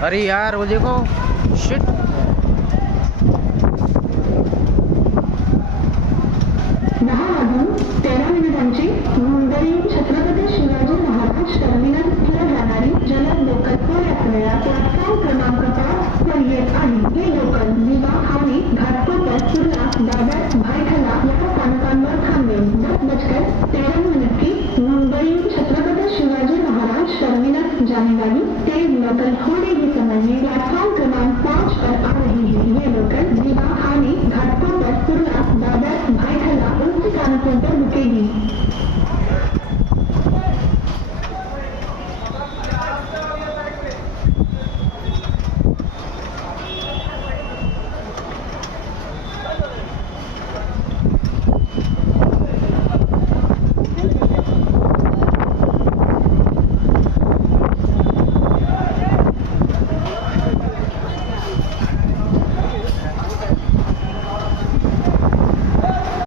अरे यार वो देखो, शिट। मुंबई छत्रपती शिवाजी महाराज टर्मिनसला जाणारी जलद लोकल थोड्याच वेळात प्लॅटफॉर्म क्रमांक 5 वर येत आहे. हे लोकल दिवा, हावडी, घाटकोपर, कुर्ला, दादर, भायखला या स्थानकांवर थांबेल. 10:13 की मुंबई छत्रपती शिवाजी महाराज टर्मिनस जाने वाली तेज लोकल